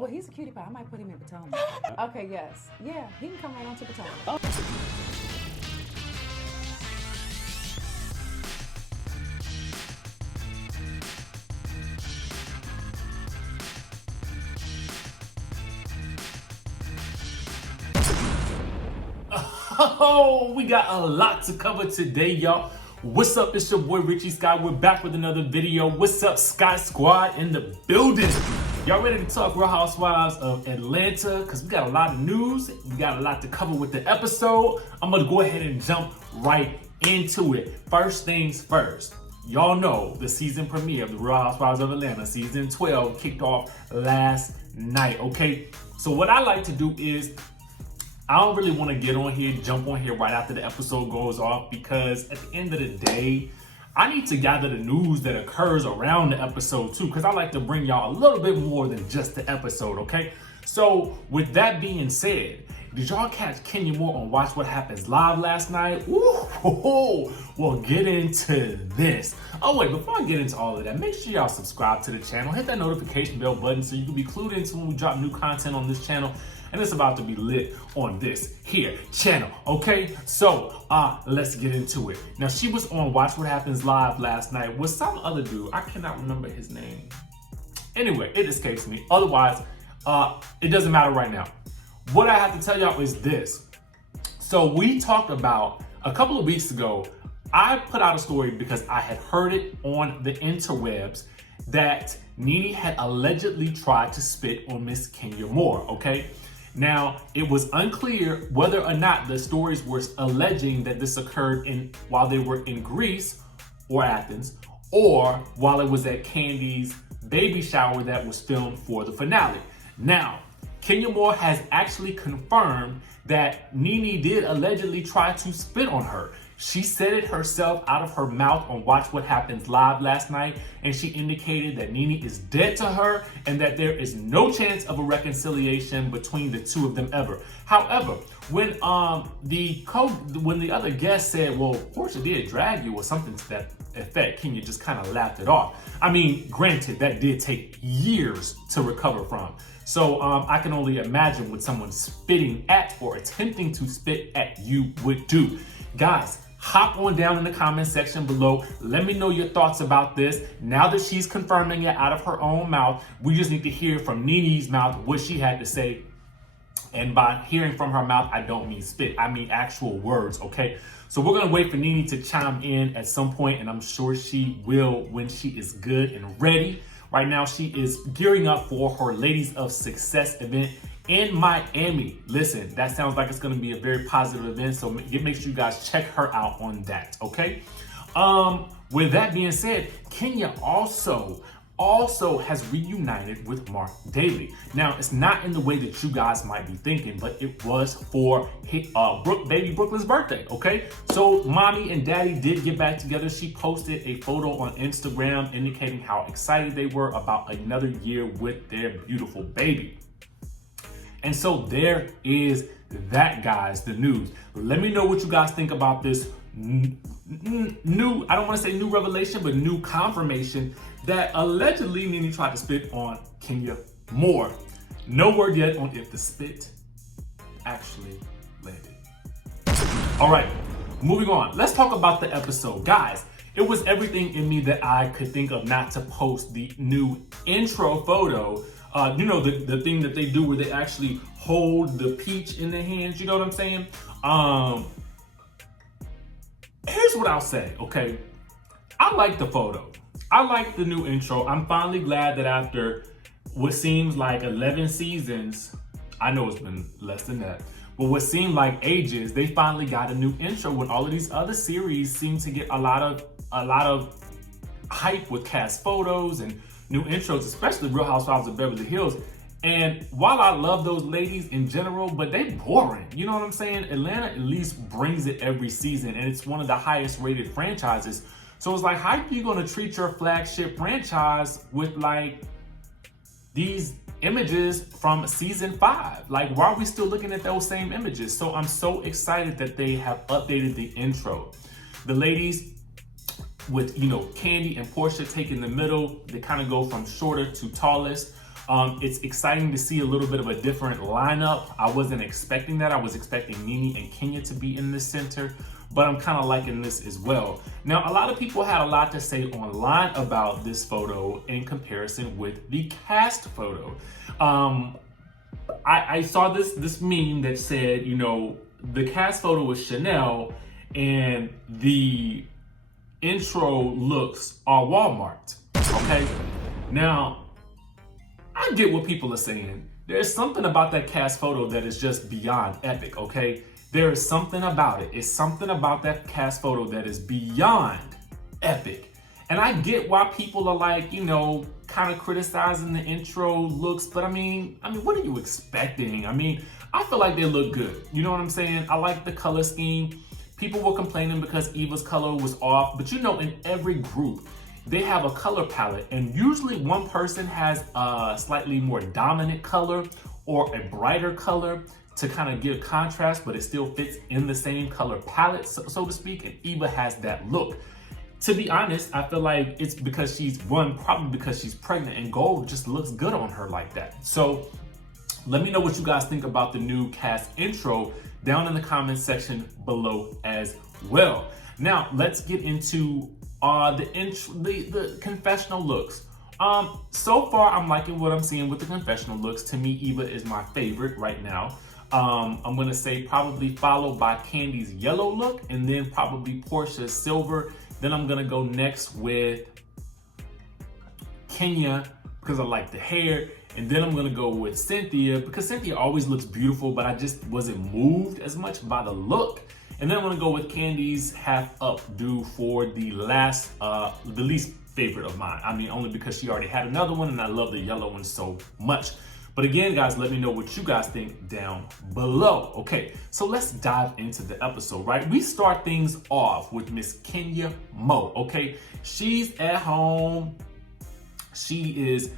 Well, he's a cutie pie. I might put him in Potomac. Okay, yes. Yeah, he can come right on to Potomac. Oh, we got a lot to cover today, y'all. What's up? It's your boy Richie Sky. We're back with another video. What's up, Sky Squad in the building? Y'all ready to talk Real Housewives of Atlanta? Because we got a lot of news. We got a lot to cover with the episode. I'm going to go ahead and jump right into it. First things first. Y'all know the season premiere of the Real Housewives of Atlanta, season 12, kicked off last night, okay? So what I like to do is I don't really want to get on here, jump on here right after the episode goes off, because at the end of the day, I need to gather the news that occurs around the episode too, because I like to bring y'all a little bit more than just the episode, okay? So with that being said, did y'all catch Kenya Moore on Watch What Happens Live last night? Ooh, we'll get into this. Oh wait, before I get into all of that, make sure y'all subscribe to the channel, hit that notification bell button so you can be clued into when we drop new content on this channel. And it's about to be lit on this here channel, okay? So, let's get into it. Now, she was on Watch What Happens Live last night with some other dude. I cannot remember his name. Anyway, it escapes me. Otherwise, it doesn't matter right now. What I have to tell y'all is this. So we talked about, a couple of weeks ago, I put out a story because I had heard it on the interwebs that Nene had allegedly tried to spit on Miss Kenya Moore, okay? Now, it was unclear whether or not the stories were alleging that this occurred while they were in Greece or Athens, or while it was at Kandi's baby shower that was filmed for the finale. Now, Kenya Moore has actually confirmed that Nene did allegedly try to spit on her. She said it herself out of her mouth on Watch What Happens Live last night, and she indicated that Nene is dead to her and that there is no chance of a reconciliation between the two of them ever. However, when the other guest said, well, Porsha did drag you or something to that effect, Kenya just kind of laughed it off. I mean, granted, that did take years to recover from. So I can only imagine what someone spitting at or attempting to spit at you would do. Guys, hop on down in the comment section below. Let me know your thoughts about this. Now that she's confirming it out of her own mouth, we just need to hear from Nene's mouth what she had to say. And by hearing from her mouth, I don't mean spit. I mean actual words, okay? So we're going to wait for Nene to chime in at some point, and I'm sure she will when she is good and ready. Right now, she is gearing up for her Ladies of Success event in Miami. Listen, that sounds like it's going to be a very positive event, so make sure you guys check her out on that, okay? With that being said, Kenya also has reunited with Mark Daly. Now, it's not in the way that you guys might be thinking, but it was for baby Brooklyn's birthday, okay? So mommy and daddy did get back together. She posted a photo on Instagram indicating how excited they were about another year with their beautiful baby. And so there is that, guys, the news. Let me know what you guys think about this new, I don't want to say new revelation, but new confirmation that allegedly Nene tried to spit on Kenya Moore. No word yet on if the spit actually landed. All right, moving on. Let's talk about the episode. Guys, it was everything in me that I could think of not to post the new intro photo. You know, the thing that they do where they actually hold the peach in their hands, you know what I'm saying? Here's what I'll say, okay? I like the photo. I like the new intro. I'm finally glad that after what seems like 11 seasons, I know it's been less than that, but what seemed like ages, they finally got a new intro when all of these other series seem to get a lot of hype with cast photos and new intros, especially Real Housewives of Beverly Hills. And while I love those ladies in general, but they boring. You know what I'm saying? Atlanta at least brings it every season, and it's one of the highest rated franchises. So it's like, how are you gonna treat your flagship franchise with like these images from season 5? Like, why are we still looking at those same images? So I'm so excited that they have updated the intro. The ladies with, you know, Kandi and Porsha taking the middle, they kind of go from shorter to tallest. It's exciting to see a little bit of a different lineup. I wasn't expecting that. I was expecting Nene and Kenya to be in the center, but I'm kind of liking this as well. Now, a lot of people had a lot to say online about this photo in comparison with the cast photo. I saw this meme that said, you know, the cast photo was Chanel and the intro looks are Walmart, okay? Now, I get what people are saying. There's something about that cast photo that is just beyond epic, okay? There is something about it. It's something about that cast photo that is beyond epic. And I get why people are like, you know, kind of criticizing the intro looks, but I mean, what are you expecting? I mean, I feel like they look good. You know what I'm saying? I like the color scheme. People were complaining because Eva's color was off, but you know, in every group, they have a color palette, and usually one person has a slightly more dominant color or a brighter color to kind of give contrast, but it still fits in the same color palette, so to speak, and Eva has that look. To be honest, I feel like it's because probably because she's pregnant, and gold just looks good on her like that. So let me know what you guys think about the new cast intro down in the comments section below as well. Now, let's get into the confessional looks. So far, I'm liking what I'm seeing with the confessional looks. To me, Eva is my favorite right now. I'm gonna say probably followed by Kandi's yellow look, and then probably Porsha's silver. Then I'm gonna go next with Kenya because I like the hair. And then I'm gonna go with Cynthia because Cynthia always looks beautiful, but I just wasn't moved as much by the look. And then I'm gonna go with Kandi's half updo for the least favorite of mine. I mean, only because she already had another one and I love the yellow one so much. But again, guys, let me know what you guys think down below. Okay, so let's dive into the episode, right? We start things off with Miss Kenya Mo, okay? She's at home. She is,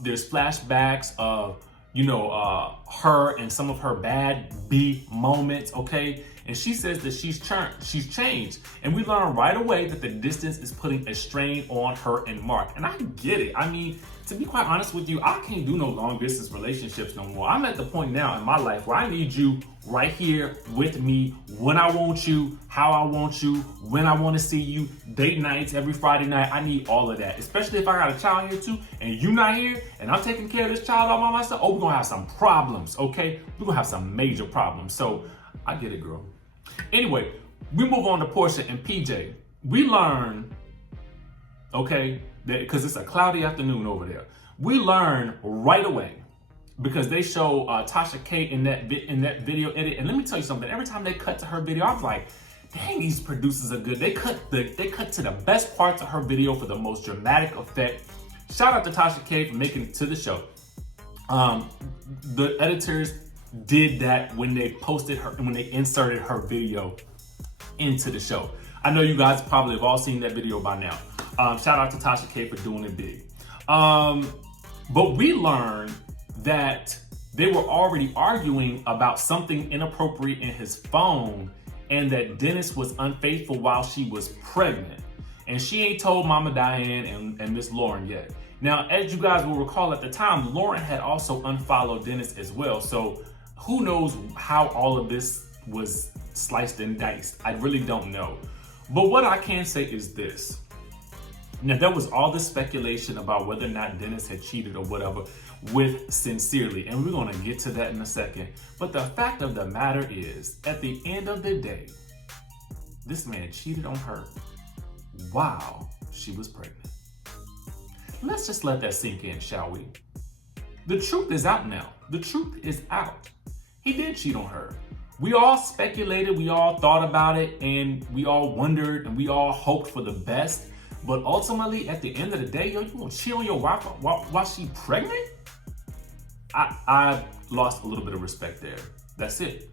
there's flashbacks of, you know, her and some of her bad B moments, okay? And she says that she's changed. And we learn right away that the distance is putting a strain on her and Mark. And I get it. I mean, to be quite honest with you, I can't do no long distance relationships no more. I'm at the point now in my life where I need you right here with me when I want you, how I want you, when I want to see you, date nights every Friday night. I need all of that, especially if I got a child here too and you not here and I'm taking care of this child all by myself. Oh, we're going to have some problems, okay? We're going to have some major problems. So I get it, girl. Anyway, we move on to Porsha and PJ. We learn, okay, that because it's a cloudy afternoon over there. We learn right away because they show Tasha K in that video edit. And let me tell you something. Every time they cut to her video, I'm like, dang, these producers are good. They cut to the best parts of her video for the most dramatic effect. Shout out to Tasha K for making it to the show. The editors did that when they posted her and when they inserted her video into the show. I know you guys probably have all seen that video by now. Shout out to Tasha K for doing it big. But we learned that they were already arguing about something inappropriate in his phone and that Dennis was unfaithful while she was pregnant. And she ain't told Mama Diane and Miss Lauren yet. Now, as you guys will recall at the time, Lauren had also unfollowed Dennis as well. So who knows how all of this was sliced and diced? I really don't know. But what I can say is this. Now, there was all this speculation about whether or not Dennis had cheated or whatever with Sincerely, and we're going to get to that in a second. But the fact of the matter is, at the end of the day, this man cheated on her while she was pregnant. Let's just let that sink in, shall we? The truth is out now. The truth is out. He did cheat on her. We all speculated, we all thought about it, and we all wondered, and we all hoped for the best. But ultimately, at the end of the day, yo, you gonna cheat on your wife while she pregnant? I lost a little bit of respect there. That's it.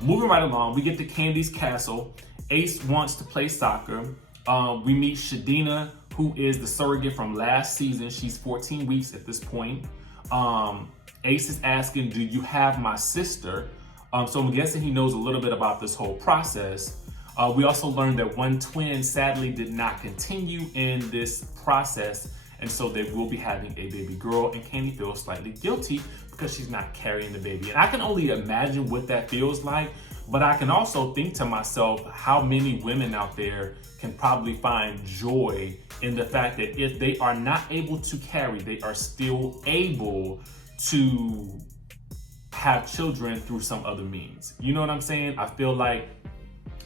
Moving right along, we get to Kandi's castle. Ace wants to play soccer. We meet Shadina, who is the surrogate from last season. She's 14 weeks at this point. Ace is asking, do you have my sister? So I'm guessing he knows a little bit about this whole process. We also learned that one twin sadly did not continue in this process. And so they will be having a baby girl, and Kandi feels slightly guilty because she's not carrying the baby. And I can only imagine what that feels like, but I can also think to myself how many women out there can probably find joy in the fact that if they are not able to carry, they are still able to have children through some other means. You know what I'm saying? I feel like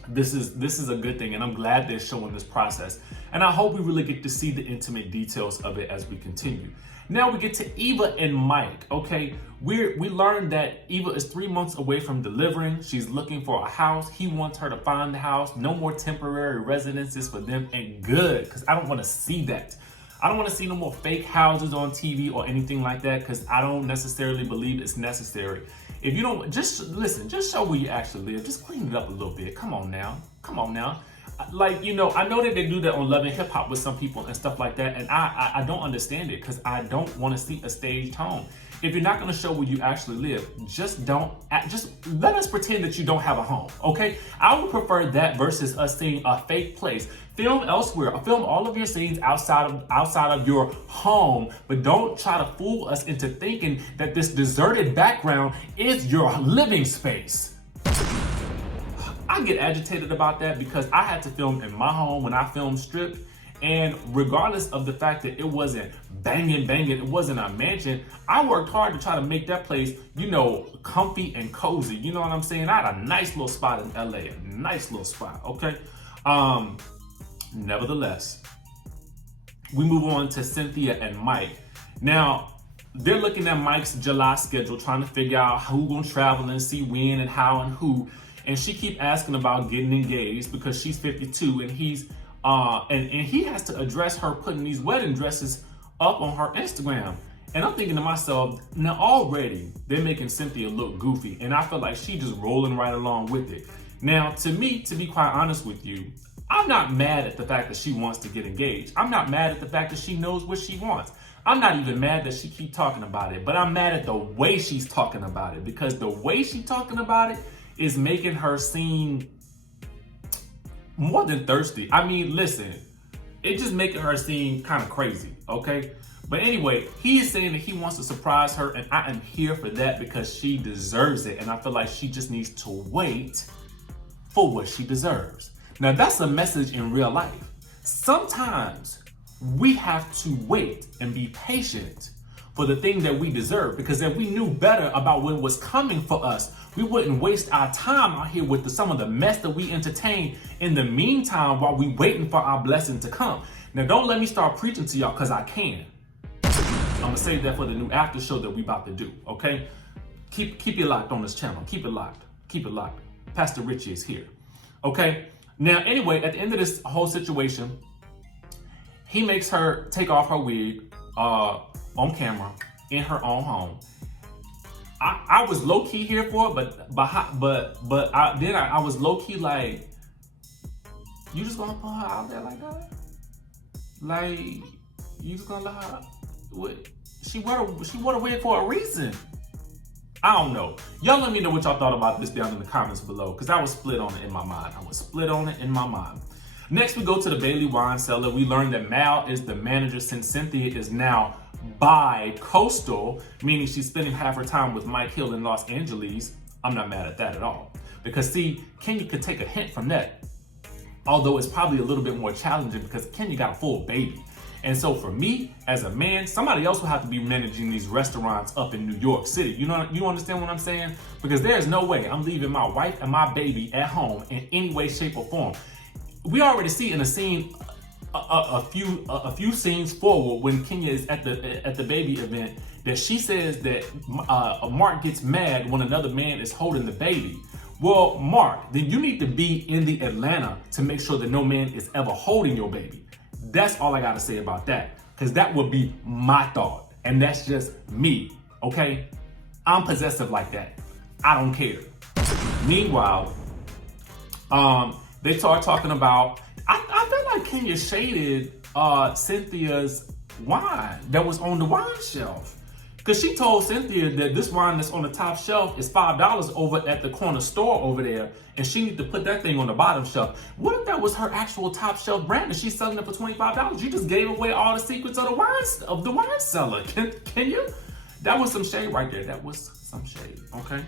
this is a good thing, and I'm glad they're showing this process. And I hope we really get to see the intimate details of it as we continue. Now we get to Eva and Mike, okay? We learned that Eva is 3 months away from delivering. She's looking for a house. He wants her to find the house. No more temporary residences for them, and good, because I don't want to see that. I don't want to see no more fake houses on TV or anything like that, because I don't necessarily believe it's necessary. If you don't, just listen, just show where you actually live. Just clean it up a little bit. Come on now. Come on now. Like, you know, I know that they do that on Love and Hip Hop with some people and stuff like that, and I don't understand it, because I don't want to see a staged home. If you're not going to show where you actually live, just let us pretend that you don't have a home, okay? I would prefer that versus us seeing a fake place. Film elsewhere. Film all of your scenes outside of your home, but don't try to fool us into thinking that this deserted background is your living space. I get agitated about that because I had to film in my home when I filmed Strip, and regardless of the fact that it wasn't banging, it wasn't a mansion, I worked hard to try to make that place, you know, comfy and cozy. You know what I'm saying? I had a nice little spot in LA, a nice little spot, okay? Nevertheless, we move on to Cynthia and Mike. Now, they're looking at Mike's July schedule, trying to figure out who gonna travel and see when and how and who. And she keep asking about getting engaged because she's 52 and he's and he has to address her putting these wedding dresses up on her Instagram. And I'm thinking to myself, now already they're making Cynthia look goofy, and I feel like she just rolling right along with it. Now, to me, to be quite honest with you, I'm not mad at the fact that she wants to get engaged. I'm not mad at the fact that she knows what she wants. I'm not even mad that she keep talking about it, but I'm mad at the way she's talking about it, because the way she's talking about it is making her seem more than thirsty. I mean, listen, it's just making her seem kind of crazy, okay? But anyway, he is saying that he wants to surprise her, and I am here for that because she deserves it, and I feel like she just needs to wait for what she deserves. Now, that's a message in real life. Sometimes we have to wait and be patient for the thing that we deserve, because if we knew better about what was coming for us, we wouldn't waste our time out here with some of the mess that we entertain in the meantime while we waiting for our blessing to come. Now, don't let me start preaching to y'all, because I can. I'm gonna save that for the new after show that we about to do, okay? Keep it locked on this channel. Keep it locked. Keep it locked. Pastor Richie is here, okay? Now, anyway, at the end of this whole situation, he makes her take off her wig on camera in her own home. I was low key here for it, but I was low key like, you just gonna put her out there like that? Like, you just gonna let her? What? She wore a wig for a reason. I don't know. Y'all let me know what y'all thought about this down in the comments below, because I was split on it in my mind. Next, we go to the Bailey wine cellar. We learned that Mal is the manager since Cynthia is now bi-coastal, meaning she's spending half her time with Mike Hill in Los Angeles. I'm not mad at that at all. Because see, Kenya could take a hint from that. Although it's probably a little bit more challenging because Kenya got a full baby. And so for me, as a man, somebody else will have to be managing these restaurants up in New York City. You understand what I'm saying? Because there's no way I'm leaving my wife and my baby at home in any way, shape, or form. We already see in a scene a few scenes forward when Kenya is at the baby event that she says that Mark gets mad when another man is holding the baby. Well, Mark, then you need to be in the Atlanta to make sure that no man is ever holding your baby. That's all I gotta say about that, because that would be my thought, and that's just me, okay? I'm possessive like that. I don't care. Meanwhile, they start talking about, I feel like Kenya shaded Cynthia's wine that was on the wine shelf. Because she told Cynthia that this wine that's on the top shelf is $5 over at the corner store over there, and she need to put that thing on the bottom shelf. What if that was her actual top shelf brand and she's selling it for $25? You just gave away all the secrets of the wine seller. Can you? That was some shade right there. That was some shade. Okay.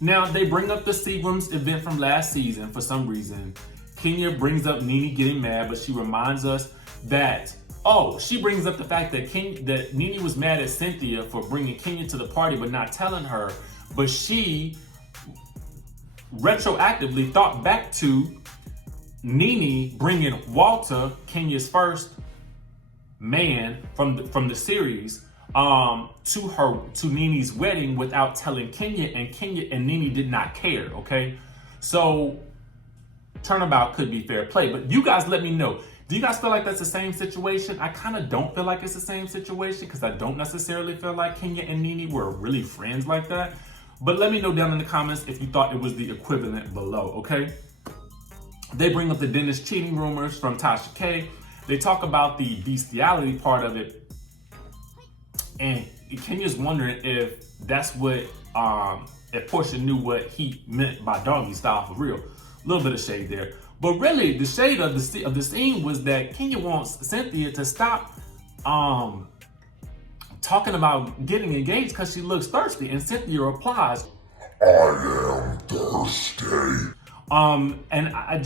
Now they bring up the Seagram's event from last season for some reason. Kenya brings up Nene getting mad, but she reminds us that. Oh, she brings up the fact that Nene was mad at Cynthia for bringing Kenya to the party but not telling her. But she retroactively thought back to Nene bringing Walter, Kenya's first man from the series, to Nene's wedding without telling Kenya and Nene did not care. Okay, so turnabout could be fair play, but you guys let me know. Do you guys feel like that's the same situation? I kind of don't feel like it's the same situation because I don't necessarily feel like Kenya and Nene were really friends like that. But let me know down in the comments if you thought it was the equivalent below, okay? They bring up the Dennis cheating rumors from Tasha K. They talk about the bestiality part of it. And Kenya's wondering if that's what, if Porsha knew what he meant by doggy style for real. A little bit of shade there. But really, the shade of the scene was that Kenya wants Cynthia to stop talking about getting engaged because she looks thirsty. And Cynthia replies, "I am thirsty." And I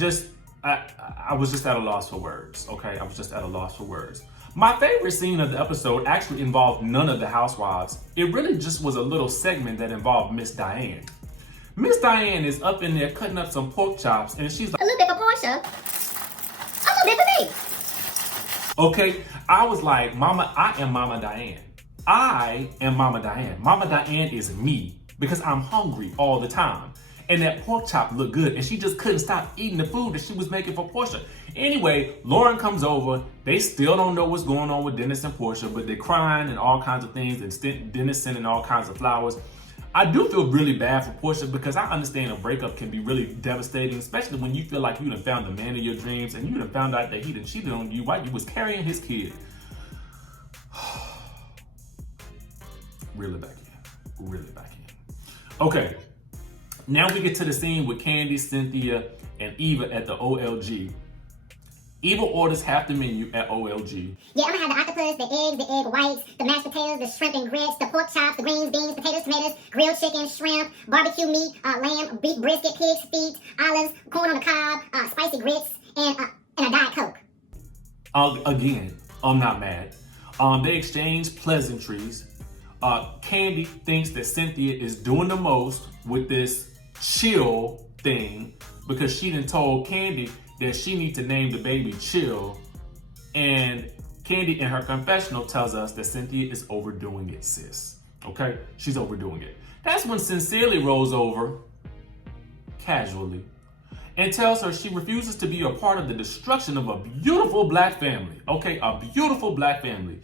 was just at a loss for words. Okay, I was just at a loss for words. My favorite scene of the episode actually involved none of the housewives. It really just was a little segment that involved Miss Diane. Miss Diane is up in there cutting up some pork chops, and she's like, "A little bit for Porsha, a little bit for me." Okay, I was like, Mama, I am Mama Diane. I am Mama Diane. Mama Diane is me because I'm hungry all the time. And that pork chop looked good, and she just couldn't stop eating the food that she was making for Porsha. Anyway, Lauren comes over. They still don't know what's going on with Dennis and Porsha, but they're crying and all kinds of things, and Dennis sending all kinds of flowers. I do feel really bad for Porsha because I understand a breakup can be really devastating, especially when you feel like you done found the man of your dreams and you done found out that he done cheated on you while you was carrying his kid. Really back in. Okay, now we get to the scene with Kandi, Cynthia, and Eva at the OLG. Eva orders half the menu at OLG. Yeah, I'm gonna have the octopus, the egg whites, the mashed potatoes, the shrimp and grits, the pork chops, the greens, beans, potatoes, tomatoes, grilled chicken, shrimp, barbecue meat, lamb, beef brisket, pig's feet, olives, corn on the cob, spicy grits, and a Diet Coke. Again, I'm not mad. They exchange pleasantries. Kandi thinks that Cynthia is doing the most with this chill thing because she done told Kandi that she needs to name the baby Chill. And Kandi in her confessional tells us that Cynthia is overdoing it, sis. Okay? She's overdoing it. That's when Sincerely rolls over, casually, and tells her she refuses to be a part of the destruction of a beautiful black family. Okay? A beautiful black family.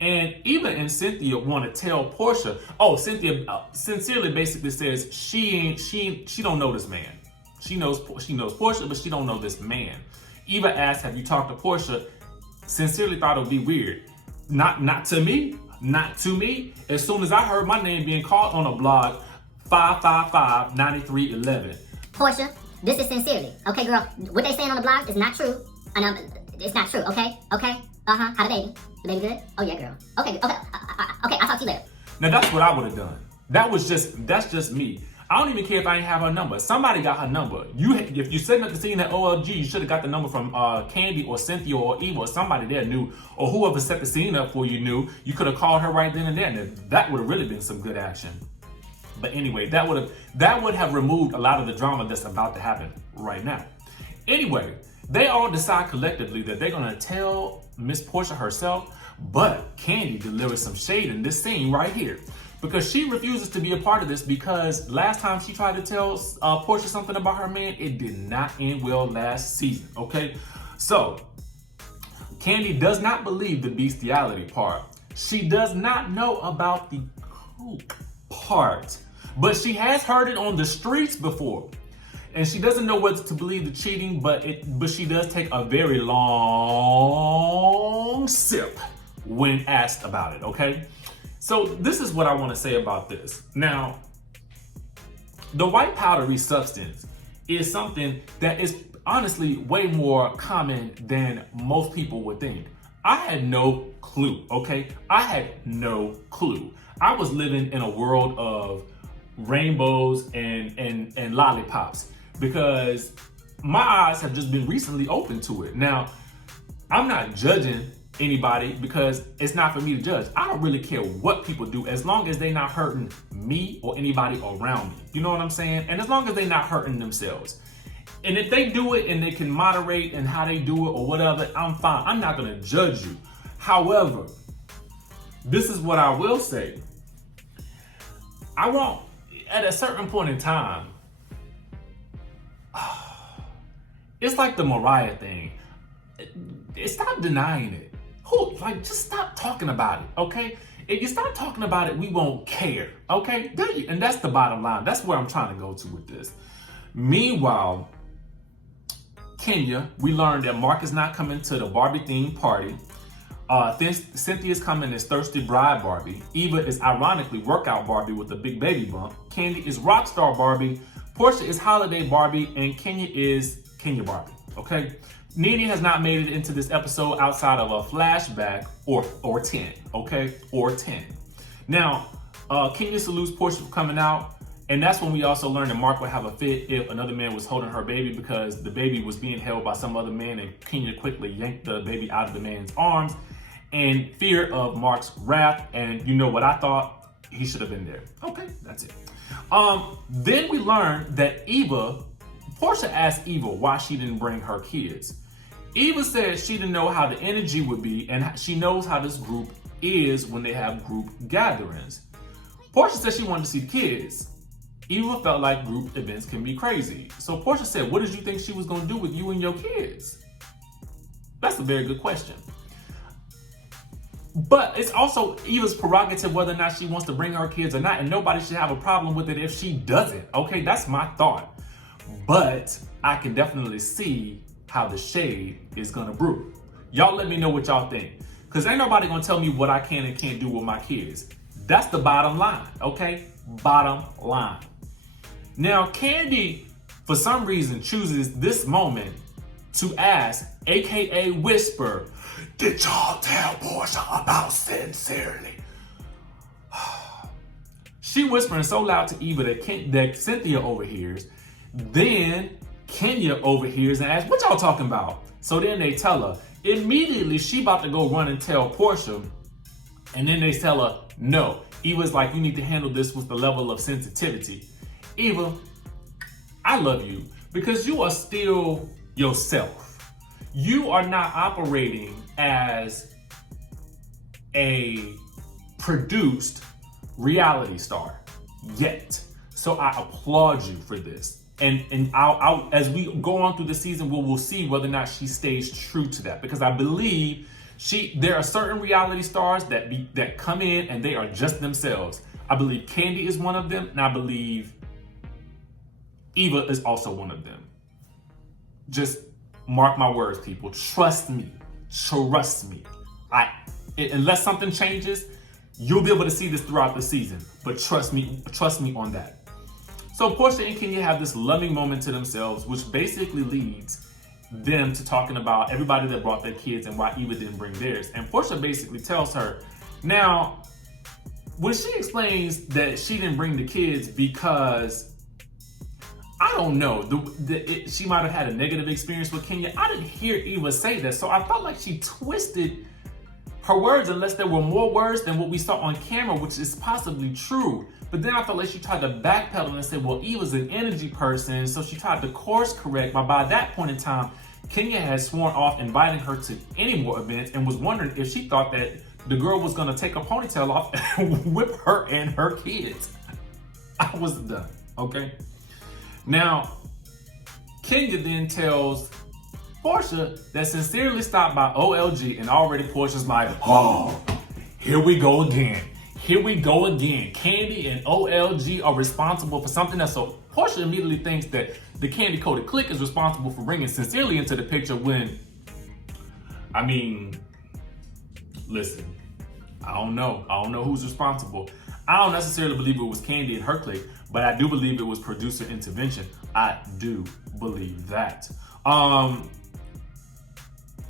And Eva and Cynthia want to tell Porsha, Cynthia Sincerely basically says she don't know this man. She knows Porsha, but she don't know this man. Eva asks, "Have you talked to Porsha?" Sincerely thought it would be weird. Not to me. As soon as I heard my name being called on a blog, 555-9311. Porsha, this is Sincerely. Okay, girl, what they saying on the blog is not true. It's not true. Okay. How the baby? The baby good? Oh yeah, girl. Okay. I'll talk to you later. Now that's what I would have done. That's just me. I don't even care if I ain't have her number. Somebody got her number. If you setting up the scene at OLG, you should have got the number from Kandi or Cynthia or Eva or somebody there knew, or whoever set the scene up for you knew. You could have called her right then and there, and that would have really been some good action. But anyway, that would have removed a lot of the drama that's about to happen right now. Anyway, they all decide collectively that they're gonna tell Miss Porsha herself, but Kandi delivers some shade in this scene right here. Because she refuses to be a part of this because last time she tried to tell Porsha something about her man, it did not end well last season, okay? So, Kandi does not believe the bestiality part. She does not know about the coke part, but she has heard it on the streets before. And she doesn't know whether to believe the cheating, but she does take a very long sip when asked about it, okay? So this is what I want to say about this. Now, the white powdery substance is something that is honestly way more common than most people would think. I had no clue, okay? I had no clue. I was living in a world of rainbows and lollipops because my eyes have just been recently open to it. Now, I'm not judging anybody because it's not for me to judge. I don't really care what people do as long as they're not hurting me or anybody around me. You know what I'm saying? And as long as they're not hurting themselves. And if they do it and they can moderate and how they do it or whatever, I'm fine. I'm not gonna judge you. However, this is what I will say. I won't, at a certain point in time, it's like the Mariah thing. Stop denying it. Just stop talking about it, okay? If you stop talking about it, we won't care, okay? And that's the bottom line. That's where I'm trying to go to with this. Meanwhile, Kenya, we learned that Mark is not coming to the Barbie themed party. Cynthia is coming as Thirsty Bride Barbie. Eva is ironically Workout Barbie with a big baby bump. Kandi is Rockstar Barbie. Porsha is Holiday Barbie. And Kenya is Kenya Barbie, okay? Nene has not made it into this episode outside of a flashback or 10, okay? Or 10. Now, Kenya salutes Porsha for coming out. And that's when we also learned that Mark would have a fit if another man was holding her baby because the baby was being held by some other man and Kenya quickly yanked the baby out of the man's arms in fear of Mark's wrath. And you know what I thought? He should have been there. Okay, that's it. Then we learned that Porsha asked Eva why she didn't bring her kids. Eva said she didn't know how the energy would be and she knows how this group is when they have group gatherings. Porsha said she wanted to see the kids. Eva felt like group events can be crazy. So Porsha said, what did you think she was gonna do with you and your kids? That's a very good question. But it's also Eva's prerogative whether or not she wants to bring her kids or not, and nobody should have a problem with it if she doesn't. Okay, that's my thought. But I can definitely see how the shade is gonna brew. Y'all let me know what y'all think. Cause ain't nobody gonna tell me what I can and can't do with my kids. That's the bottom line, okay? Bottom line. Now, Kandi, for some reason, chooses this moment to ask, AKA whisper, did y'all tell Porsha about Sincerely? She whispering so loud to Eva that Cynthia overhears. Then Kenya overhears and asks, what y'all talking about? So then they tell her. Immediately, she about to go run and tell Porsha. And then they tell her, no. Eva's like, you need to handle this with the level of sensitivity. Eva, I love you because you are still yourself. You are not operating as a produced reality star yet. So I applaud you for this. And I'll as we go on through the season, we'll see whether or not she stays true to that, because I believe there are certain reality stars that come in and they are just themselves. I believe Kandi is one of them, and I believe Eva is also one of them. Just mark my words, people. Trust me. Trust me. Unless something changes, you'll be able to see this throughout the season. But trust me on that. So Porsha and Kenya have this loving moment to themselves, which basically leads them to talking about everybody that brought their kids and why Eva didn't bring theirs. And Porsha basically tells her, now, when she explains that she didn't bring the kids because, I don't know, she might have had a negative experience with Kenya. I didn't hear Eva say that, so I felt like she twisted her words, unless there were more words than what we saw on camera, which is possibly true. But then I felt like she tried to backpedal and say, well, Eva's an energy person, so she tried to course correct. But by that point in time, Kenya had sworn off inviting her to any more events and was wondering if she thought that the girl was gonna take her ponytail off and whip her and her kids. I was done, okay? Now, Kenya then tells Porsha that Sincerely stopped by OLG, and already Porsha's like, oh, here we go again. Here we go again. Kandi and OLG are responsible for something else. So Porsha immediately thinks that the Kandi Coded Clique is responsible for bringing Sincerely into the picture when, I mean, listen, I don't know. I don't know who's responsible. I don't necessarily believe it was Kandi and her clique, but I do believe it was producer intervention. I do believe that.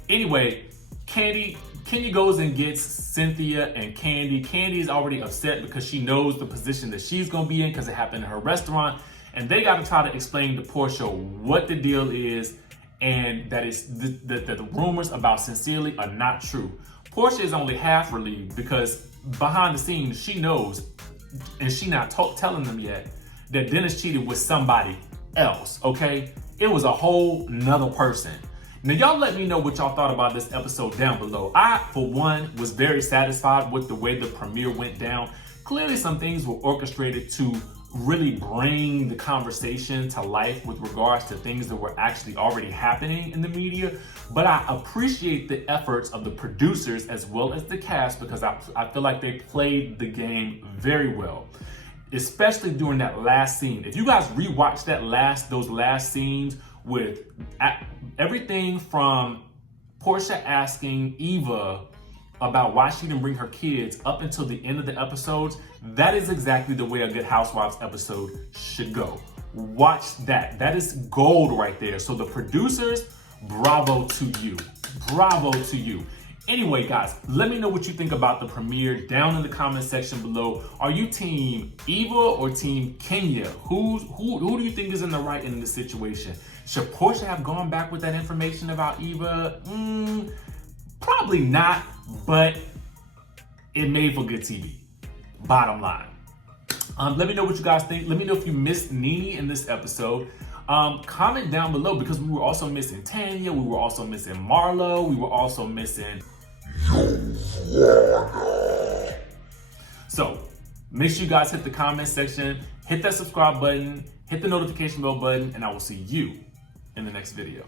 Anyway, Kenya goes and gets Cynthia and Kandi. Kandi is already upset because she knows the position that she's gonna be in because it happened in her restaurant. And they gotta try to explain to Porsha what the deal is and that the rumors about Sincerely are not true. Porsha is only half relieved because behind the scenes, she knows, and she not telling them yet, that Dennis cheated with somebody else, okay? It was a whole nother person. Now, y'all let me know what y'all thought about this episode down below. I, for one, was very satisfied with the way the premiere went down. Clearly, some things were orchestrated to really bring the conversation to life with regards to things that were actually already happening in the media. But I appreciate the efforts of the producers as well as the cast because I feel like they played the game very well, especially during that last scene. If you guys rewatch those last scenes with everything from Porsha asking Eva about why she didn't bring her kids up until the end of the episodes, that is exactly the way a good Housewives episode should go. Watch that. That is gold right there. So the producers, bravo to you. Bravo to you. Anyway, guys, let me know what you think about the premiere down in the comment section below. Are you team Eva or team Kenya? Who do you think is in the right in this situation? Should Porsha have gone back with that information about Eva? Probably not, but it made for good TV. Bottom line. Let me know what you guys think. Let me know if you missed Nene in this episode. Comment down below because we were also missing Tanya. We were also missing Marlo. We were also missing... So make sure you guys hit the comment section, hit that subscribe button, hit the notification bell button, and I will see you in the next video.